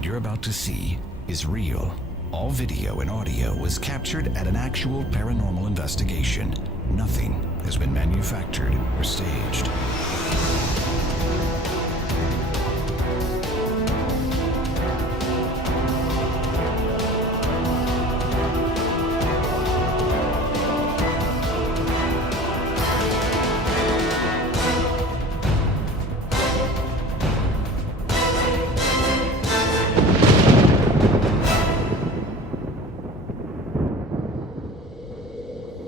What you're about to see is real. All video and audio was captured at an actual paranormal investigation. Nothing has been manufactured or staged.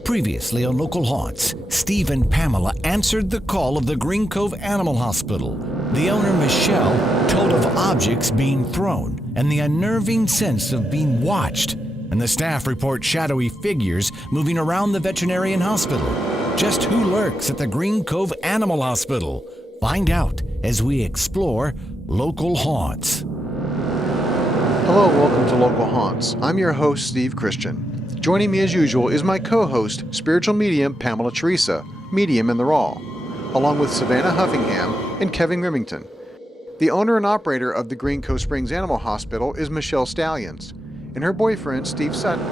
Previously on Local Haunts, Steve and Pamela answered the call of the Green Cove Animal Hospital. The owner, Michelle, told of objects being thrown and the unnerving sense of being watched. And the staff report shadowy figures moving around the veterinary hospital. Just who lurks at the Green Cove Animal Hospital? Find out as we explore Local Haunts. Hello and welcome to Local Haunts. I'm your host, Steve Christian. Joining me as usual is my co-host, spiritual medium Pamela Theresa, medium in the raw, along with Savannah Huffingham and Kevin Remington. The owner and operator of the Green Cove Springs Animal Hospital is Michelle Stallions, and her boyfriend, Steve Sutton.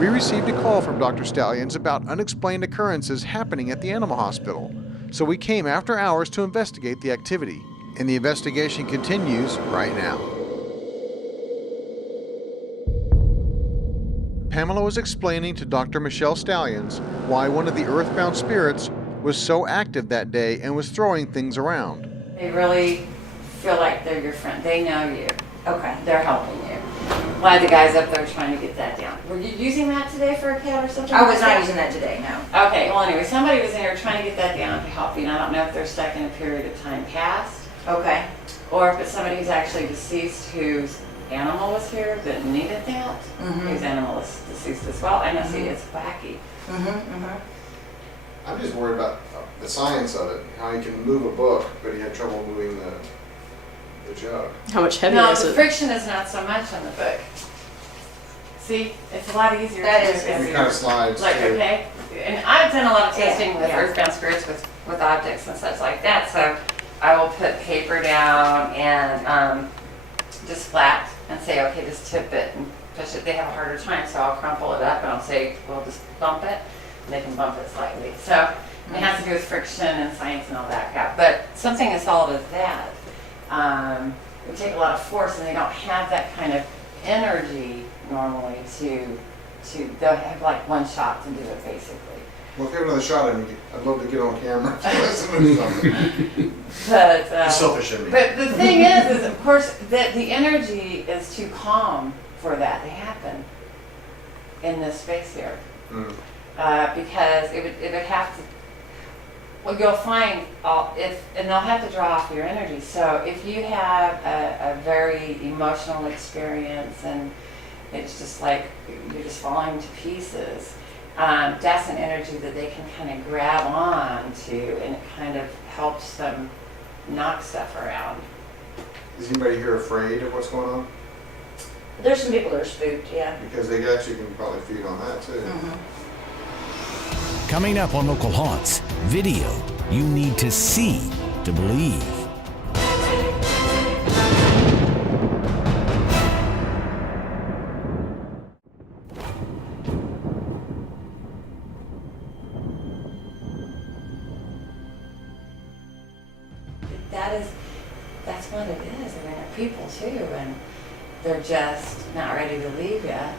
We received a call from Dr. Stallions about unexplained occurrences happening at the animal hospital, so we came after hours to investigate the activity, and the investigation continues right now. Pamela was explaining to Dr. Michelle Stallions why one of the earthbound spirits was so active that day and was throwing things around. They really feel like they're your friend. They know you. Okay. They're helping you. Why the guy's up there trying to get that down. Were you using that today for a cat or something? I was not using that today, no. Okay, well anyway, somebody was in here trying to get that down to help you. And I don't know if they're stuck in a period of time past, Okay. or if it's somebody who's actually deceased whose animal was here that needed that, whose animal is deceased as well. I know, see, it's wacky. I'm just worried about the science of it, how he can move a book, but he had trouble moving the jug. How much heavier No, is the it? friction is not so much on the book. See, it's a lot easier. That to is do. It kind of slides. Like, too. okay, and I've done a lot of testing with Yeah. earthbound spirits with objects and such like that, so I will put paper down and just flat and say, okay, just tip it and push it. They have a harder time, so I'll crumple it up and I'll say, well, just bump it, and they can bump it slightly. So it has to do with friction and science and all that crap. But something as solid as that would take a lot of force, and they don't have that kind of energy normally to they'll have like one shot to do it basically. Well, if you have another shot at me, I'd love to get on camera. Something. But It's selfish of me. But the thing is of course that the energy is too calm for that to happen in this space here, because it would have to. Well, you'll find and they'll have to draw off your energy. So if you have a very emotional experience and it's just like you're just falling to pieces, that's an energy that they can kind of grab on to, and it kind of helps them knock stuff around. Is anybody here afraid of what's going on? There's some people that are spooked, yeah. Because they actually can probably feed on that too. Coming up on Local Haunts, video you need to see to believe. That's what it is. I mean, they're people too, and they're just not ready to leave yet.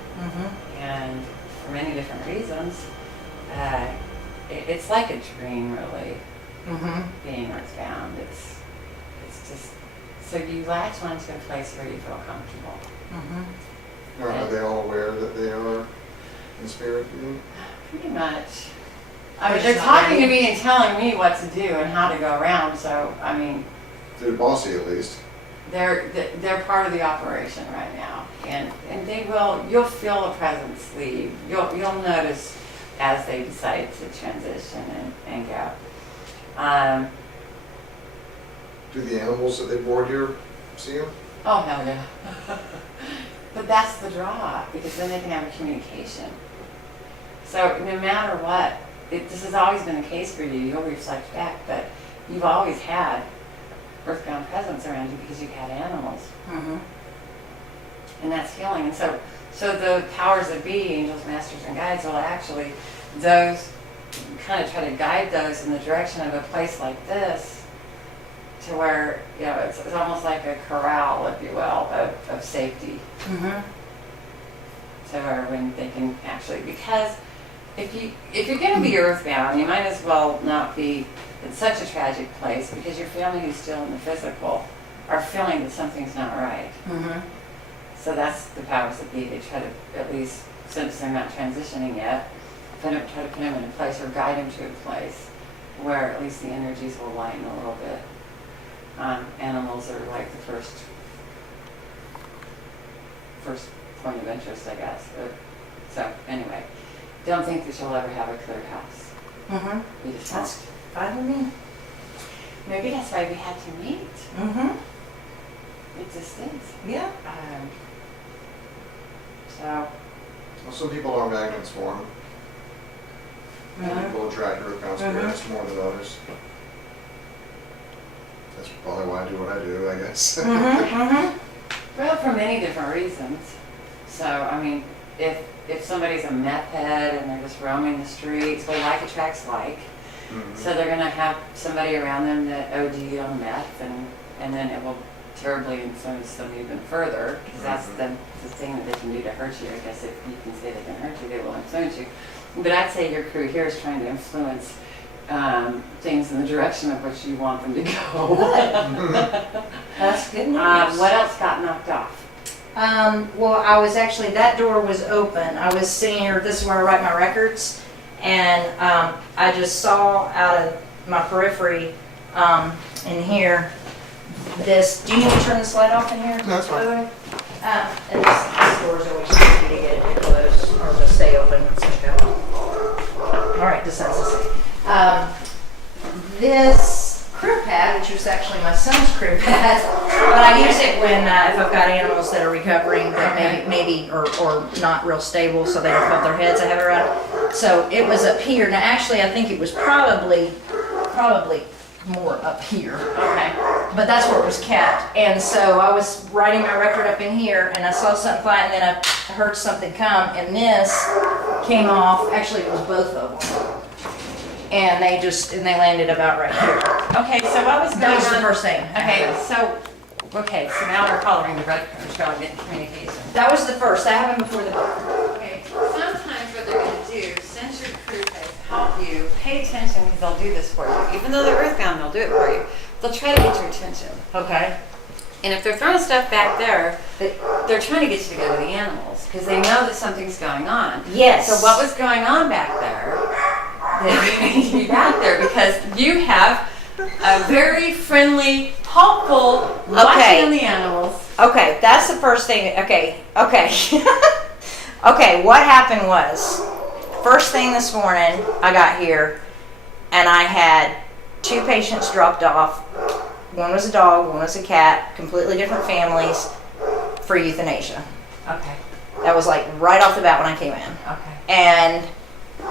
And for many different reasons, it's like a dream, really. Being earthbound, it's just so you latch onto a place where you feel comfortable. Are they all aware that they are in spirit? Pretty much. I mean, they're talking to me and telling me what to do and how to go around. So, I mean, They're bossy at least. they're part of the operation right now, and they will. You'll feel a presence leave. You'll notice as they decide to transition and go. Do the animals that they board here see them? Oh hell yeah! But that's the draw, because then they can have a communication. So no matter what, this has always been the case for you. You'll reflect back, but you've always had earthbound presence around you because you've had animals. And that's healing. And so the powers that be, angels, masters, and guides, will actually, those kind of try to guide those in the direction of a place like this, to where, you know, it's almost like a corral, if you will, of safety. So where when they can actually, because if you're going to be earthbound, you might as well not be in such a tragic place, because your family who's still in the physical are feeling that something's not right. So that's the powers that be. They try to, at least since they're not transitioning yet, try to put them in a place or guide them to a place where at least the energies will lighten a little bit. Animals are like the first point of interest, I guess. So anyway, don't think that you'll ever have a clear house. You just That's fine with me. maybe that's why we had to meet. It just is. Yeah. So Well, some people are magnets for them. Some people attract earthbound spirits more than others. That's probably why I do what I do, I guess. well, for many different reasons. So I mean, if somebody's a meth head and they're just roaming the streets, well, like attracts like. So they're going to have somebody around them that OD'd on meth, and then it will terribly influence them even further, because that's the thing that they can do to hurt you. I guess if you can say they can hurt you, they will influence you. But I'd say your crew here is trying to influence things in the direction of which you want them to go. That's good news. What else got knocked off? Well, I was actually, that door was open. I was sitting here, this is where I write my records, and I just saw out of my periphery in here, this, do you need to turn this light off in here? No, that's fine. And this door's always easy to get it to close, or to stay open. All right, this has to stay. This crew pad, which was actually my son's crew pad, but I use it when, if I've got animals that are recovering, that maybe or not real stable, so they don't bump their heads, I have it around. So it was up here. Now actually I think it was probably more up here. Okay. But that's where it was kept. And so I was writing my record up in here, and I saw something fly, and then I heard something come, and this came off. Actually, it was both of them. And they landed about right here. Okay, so what was going That was on? the first thing. Okay, so now we're coloring the red code, getting communication. That was the first. That happened before the book. Okay, sometimes what they're going to do, since your crew has helped you, pay attention, because they'll do this for you. Even though they're earthbound, they'll do it for you. They'll try to get your attention. Okay. And if they're throwing stuff back there, they're trying to get you to go to the animals, because they know that something's going on. Yes. So what was going on back there, that you need to be back there, because you have a very friendly, helpful, watching the animals. Okay, that's the first thing. Okay. Okay, what happened was, first thing this morning, I got here, and I had 2 patients dropped off. One was a dog, one was a cat, completely different families, for euthanasia. Okay. That was like right off the bat when I came in. Okay. And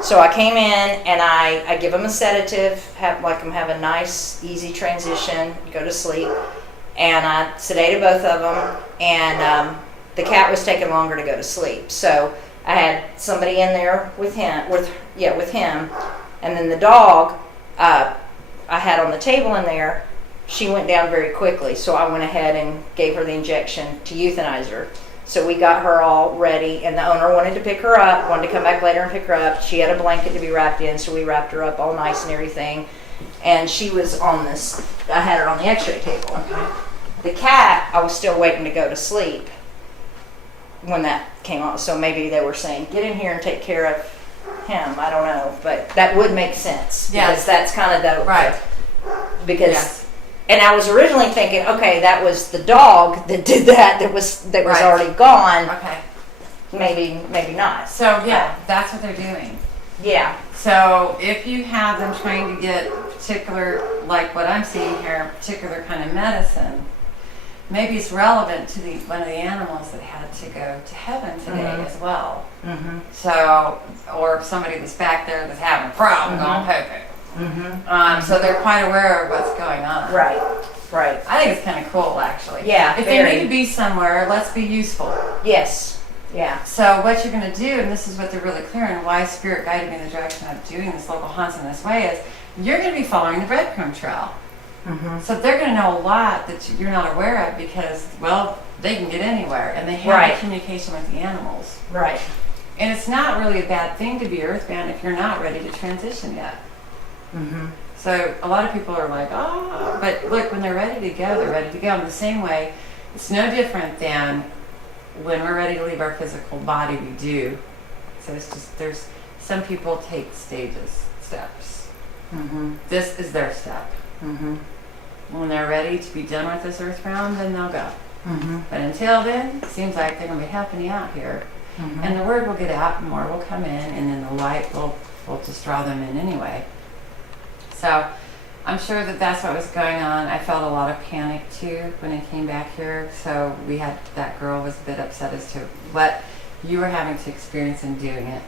so I came in, and I give them a sedative, have them have a nice, easy transition, go to sleep. And I sedated both of them, and the cat was taking longer to go to sleep. So I had somebody in there with him, and then the dog I had on the table in there. She went down very quickly, so I went ahead and gave her the injection to euthanize her. So we got her all ready, and the owner wanted to pick her up, wanted to come back later and pick her up. She had a blanket to be wrapped in, so we wrapped her up all nice and everything. And she was on this, I had her on the x-ray table. Okay. The cat, I was still waiting to go to sleep when that came on. So maybe they were saying, get in here and take care of him. I don't know, but that would make sense. Yes. Because that's kind of the... Right. Because... Yes. And I was originally thinking, okay, that was the dog that did that was Right. already gone. Okay. Maybe not. So yeah, that's what they're doing. Yeah. So if you have them trying to get particular, like what I'm seeing here, particular kind of medicine, maybe it's relevant to one of the animals that had to go to heaven today as well. Mm-hmm. So, or somebody that's back there that's having a problem going poo-poo. So they're quite aware of what's going on. Right. Right. I think it's kind of cool, actually. Yeah, If very. they need to be somewhere, let's be useful. Yes. Yeah. So what you're going to do, and this is what they're really clear, and why Spirit guided me in the direction of doing this local haunts in this way, is you're going to be following the breadcrumb trail. So they're going to know a lot that you're not aware of because, well, they can get anywhere, and they have Right. communication with the animals. Right. And it's not really a bad thing to be earthbound if you're not ready to transition yet. So a lot of people are like, oh, but look, when they're ready to go, they're ready to go. In the same way, it's no different than when we're ready to leave our physical body, we do. So it's just, there's, some people take steps. This is their step. When they're ready to be done with this earthbound, then they'll go. But until then, it seems like they're going to be helping you out here. And the word will get out, and more will come in, and then the light will just draw them in anyway. So I'm sure that that's what was going on. I felt a lot of panic too when I came back here. So we had, that girl was a bit upset as to what you were having to experience in doing it.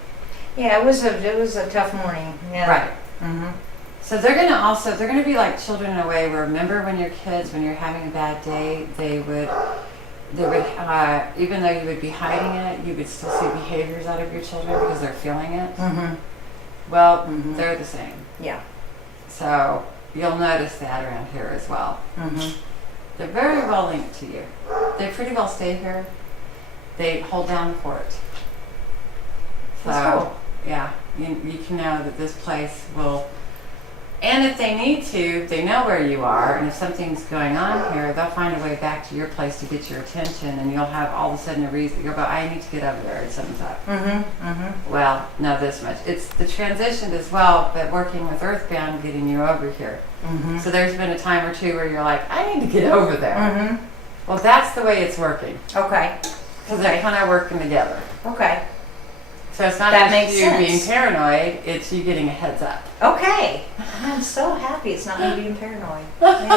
Yeah, it was a tough morning. Yeah. Right. So they're going to be like children in a way where, remember when you're kids, when you're having a bad day, they would, even though you would be hiding it, you would still see behaviors out of your children because they're feeling it. Well, they're the same. Yeah. So you'll notice that around here as well. They're very well linked to you. They pretty well stay here. They hold down the fort. So, That's cool. yeah, you can know that this place will, and if they need to, they know where you are, and if something's going on here, they'll find a way back to your place to get your attention, and you'll have all of a sudden a reason. You'll go, I need to get over there, and something's up. Well, no, this much. It's the transition as well, but working with Earthbound, getting you over here. So there's been a time or two where you're like, I need to get over there. Well, that's the way it's working, Okay. because they're kind of working together. Okay. So it's not That just makes you sense. being paranoid, it's you getting a heads up. Okay. I'm so happy it's not me being paranoid. Hey.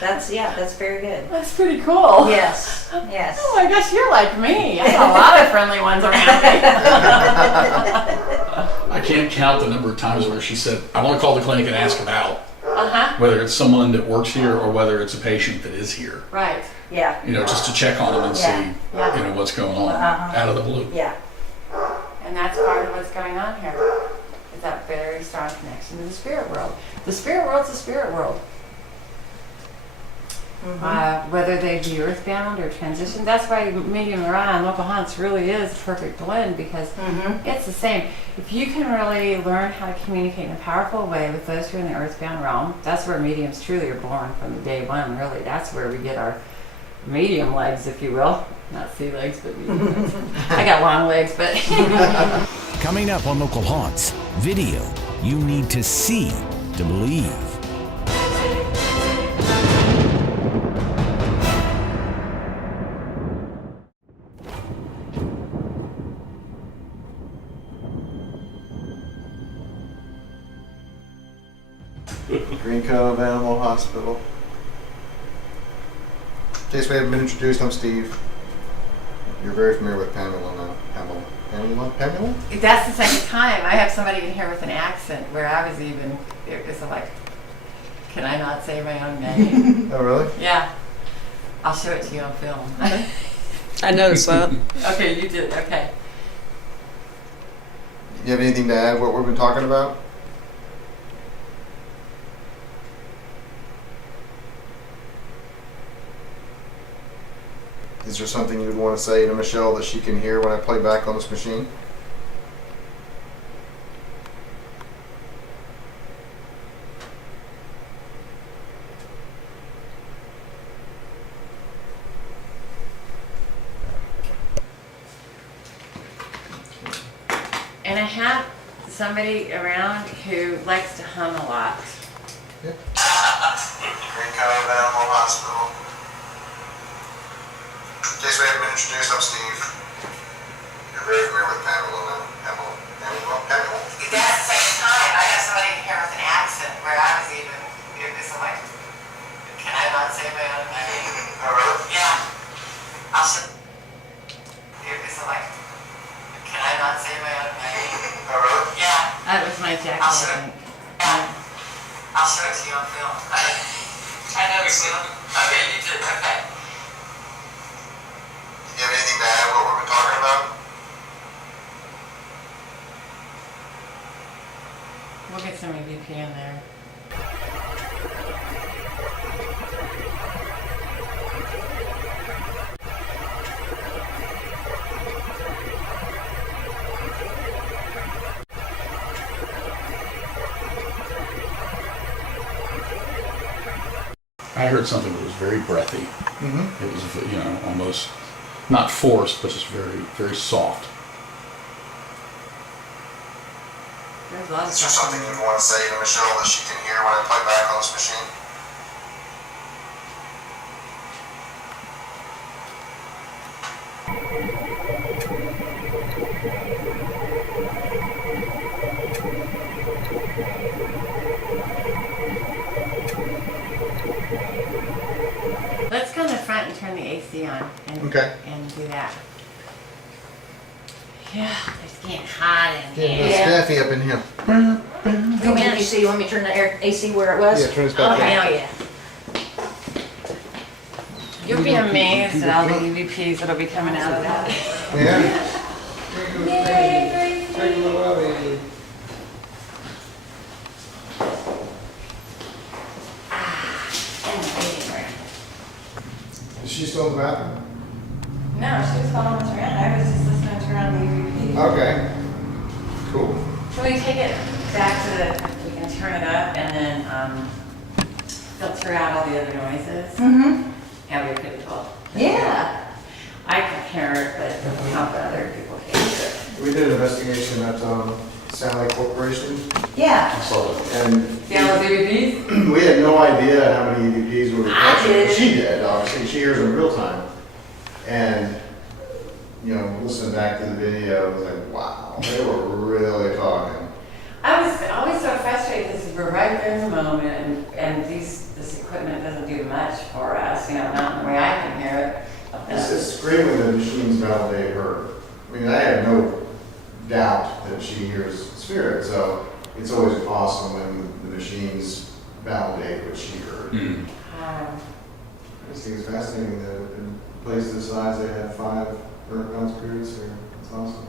That's very good. That's pretty cool. Yes. Yes. Oh my gosh, you're like me. I got a lot of friendly ones around me. I can't count the number of times where she said, I want to call the clinic and ask about whether it's someone that works here or whether it's a patient that is here. Right. Yeah. You know, just to check on them and see, Yeah. you know, what's going on out of the blue. Yeah. And that's part of what's going on here. Is that very strong connection to the spirit world. The spirit world's the spirit world. Whether they be earthbound or transition, that's why Medium and Local Haunts really is a perfect blend, because it's the same. If you can really learn how to communicate in a powerful way with those who are in the earthbound realm, that's where mediums truly are born from day one, really. That's where we get our medium legs, if you will. Not sea legs, but medium legs. I got long legs, but... Coming up on Local Haunts, video you need to see to believe. Green Cove Animal Hospital. In case we haven't been introduced, I'm Steve. You're very familiar with Pamela now. Pamela? That's the second time I have somebody in here with an accent where I was even, it was like, can I not say my own name? Oh, really? Yeah. I'll show it to you on film. I noticed that. Okay, you did. Okay. You have anything to add what we've been talking about? Is there something you would want to say to Michelle that she can hear when I play back on this machine? And I have somebody around who likes to hum a lot. Yeah. Green Cove Animal Hospital. In case we haven't been introduced, I'm Steve. You're very familiar with Pamela now. Pamela? That's the same time I have somebody in here with an accent where I was even, it was like, can I not say my own name? Oh, really? Yeah. I'll show. It was like, can I not say my own name? Oh, really? Yeah. That was my Jacksonville. I'll show it to you on film. I We'll get some EVP in there. I heard something that was very breathy. Mm-hmm. It was, almost not forced, but just very, very soft. There's a lot of Is there stuff. something you want to say to Michelle that she can hear when I play back on this machine? Let's go in the front and turn the AC on and, Okay. and do that. Yeah, it's getting hot in Getting here. the Yeah. staffy up in here. You want me to see? You want me to turn the AC where it was? Yeah, turn this Oh, back on. hell yeah. You'll be amazed at all the EVPs that'll be coming out of that. Yeah. Yay, in the waiting room. Is she still in the bathroom? No, she was following us around. I was just listening to her on the EVP. Okay. Cool. So we take it back to the, we can turn it up and then filter out all the other noises. Mm-hmm. Yeah, we pretty cool. Yeah. I can hear it, but how about other people hear it? We did an investigation at Sally Corporation, Yeah. and See all those EVPs? we had no idea how many EVPs were I recorded. did. She did, obviously. She hears them real time. And, listening back to the video, it was like, wow, they were really talking. I was always so frustrated because we're right there in the moment and this equipment doesn't do much for us, not the way I can hear it. It's great when the machines validate her. I mean, I have no doubt that she hears spirit, so it's always awesome when the machines validate what she heard. Mm. I just think it's fascinating that in places this size, they have 5 earthbound spirits here. It's awesome.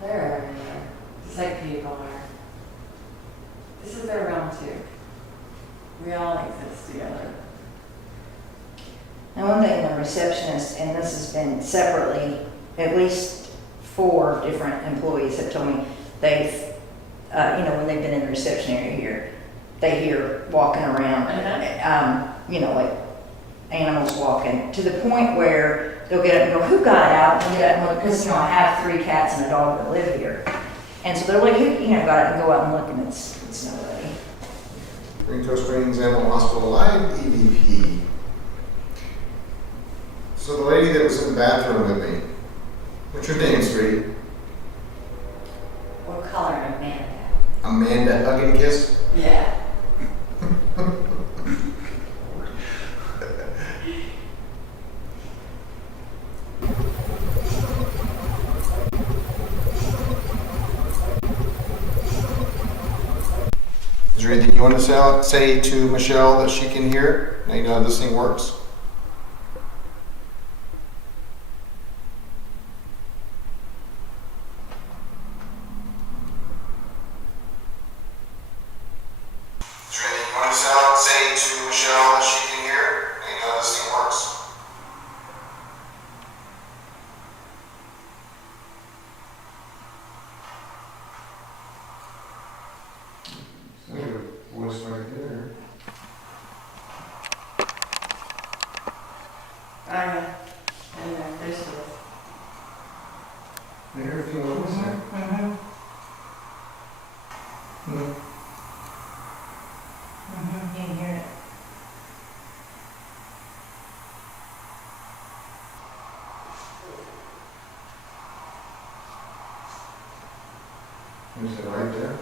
They're everywhere. Just like people are. This is their realm too. We all exist together. And one thing, the receptionist, and this has been separately, at least 4 different employees have told me they've, when they've been in the reception area here, they hear walking around, like animals walking, to the point where they'll get up and go, who got out? And get up and look, because, I have 3 cats and a dog that live here. And so they're like, who, got out and go out and look, and it's nobody. Green Cove Springs Animal Hospital Live EVP. So the lady that was in the bathroom with me, what's your name, sweetie? We'll call her Amanda. Amanda Hug and Kiss? Yeah. Is there anything you want to say to Michelle that she can hear? Now you know how this thing works. Is there anything you want to say to Michelle that she can hear? Now you know how this thing works. Voice right there. And there she is. Everything was there. You can hear it. Is it right there?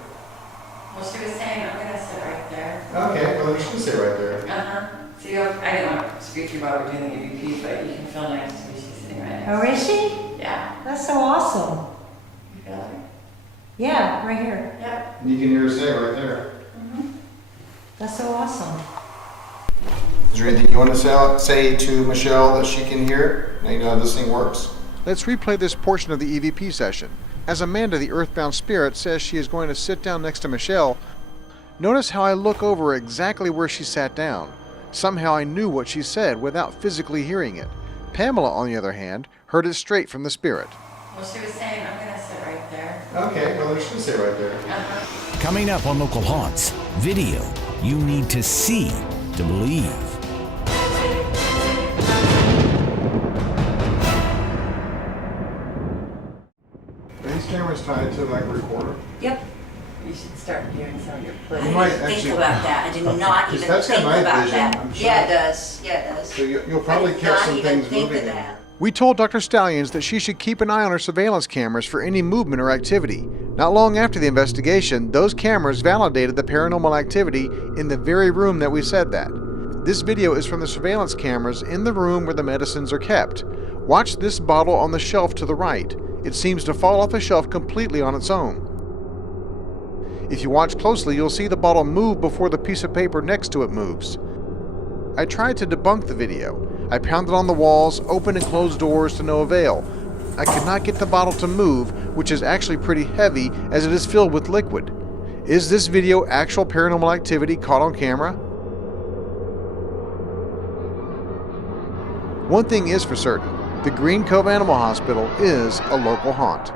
Well, she was saying, I'm gonna sit right there. Okay, well, you should sit right there. Uh-huh. See, I didn't want to speak to you while we're doing the EVP, but you can feel next to me. She's sitting right next Oh, is she? Yeah. That's so awesome. You feel her? Yeah, right here. Yep. You can hear her say right there. That's so awesome. Is there anything you want to say to Michelle that she can hear? Now you know how this thing works. Let's replay this portion of the EVP session. As Amanda, the earthbound spirit, says she is going to sit down next to Michelle, notice how I look over exactly where she sat down. Somehow I knew what she said without physically hearing it. Pamela, on the other hand, heard it straight from the spirit. Well, she was saying, I'm going to sit right there. Okay, well, there's going to sit right there. Coming up on Local Haunts, video you need to see to believe. Are these cameras tied to like a recorder? Yep. You should start doing some of your I plays. You might didn't think actually- about that. I did not even That's got think night about vision, that. I'm sure. Yeah, it does. Yeah, it does. So you'll probably I did catch not some even things think moving of in that. here. We told Dr. Stallions that she should keep an eye on her surveillance cameras for any movement or activity. Not long after the investigation, those cameras validated the paranormal activity in the very room that we said that. This video is from the surveillance cameras in the room where the medicines are kept. Watch this bottle on the shelf to the right. It seems to fall off the shelf completely on its own. If you watch closely, you'll see the bottle move before the piece of paper next to it moves. I tried to debunk the video. I pounded on the walls, opened and closed doors to no avail. I could not get the bottle to move, which is actually pretty heavy as it is filled with liquid. Is this video actual paranormal activity caught on camera? One thing is for certain, the Green Cove Animal Hospital is a local haunt.